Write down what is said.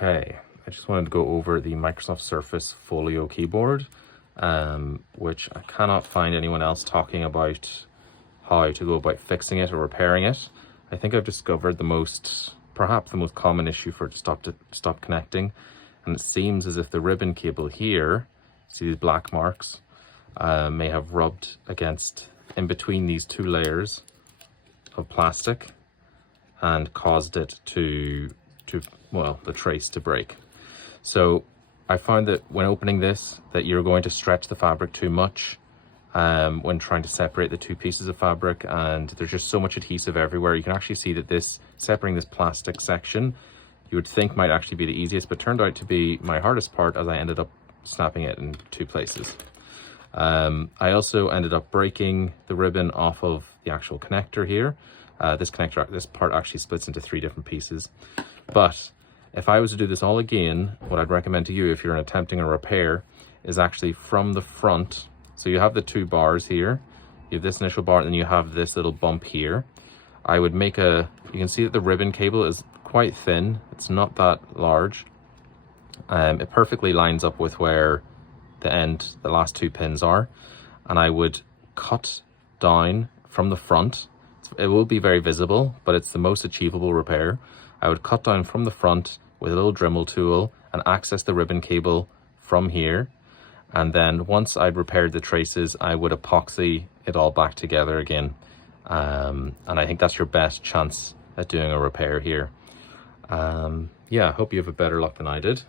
Okay, I just wanted to go over the Microsoft Surface Folio keyboard, which I cannot find anyone else talking about how to go about fixing it or repairing it. I think I've discovered perhaps the most common issue for it to stop connecting, and it seems as if the ribbon cable here, see these black marks, may have rubbed against in between these two layers of plastic and caused it the trace to break. So I found that when opening this, that you're going to stretch the fabric too much when trying to separate the two pieces of fabric, and there's just so much adhesive everywhere. You can actually see that separating this plastic section, you would think might actually be the easiest, but turned out to be my hardest part, as I ended up snapping it in two places. I also ended up breaking the ribbon off of the actual connector here. This part actually splits into 3 different pieces. But if I was to do this all again, what I'd recommend to you if you're attempting a repair is actually from the front. So you have the 2 bars here, you have this initial bar, and then you have this little bump here. I would make you can see that the ribbon cable is quite thin. It's not that large. It perfectly lines up with where the last 2 pins are. And I would cut down from the front. It will be very visible, but it's the most achievable repair. I would cut down from the front with a little Dremel tool and access the ribbon cable from here. And then once I'd repaired the traces, I would epoxy it all back together again. And I think that's your best chance at doing a repair here. Yeah, I hope you have a better luck than I did.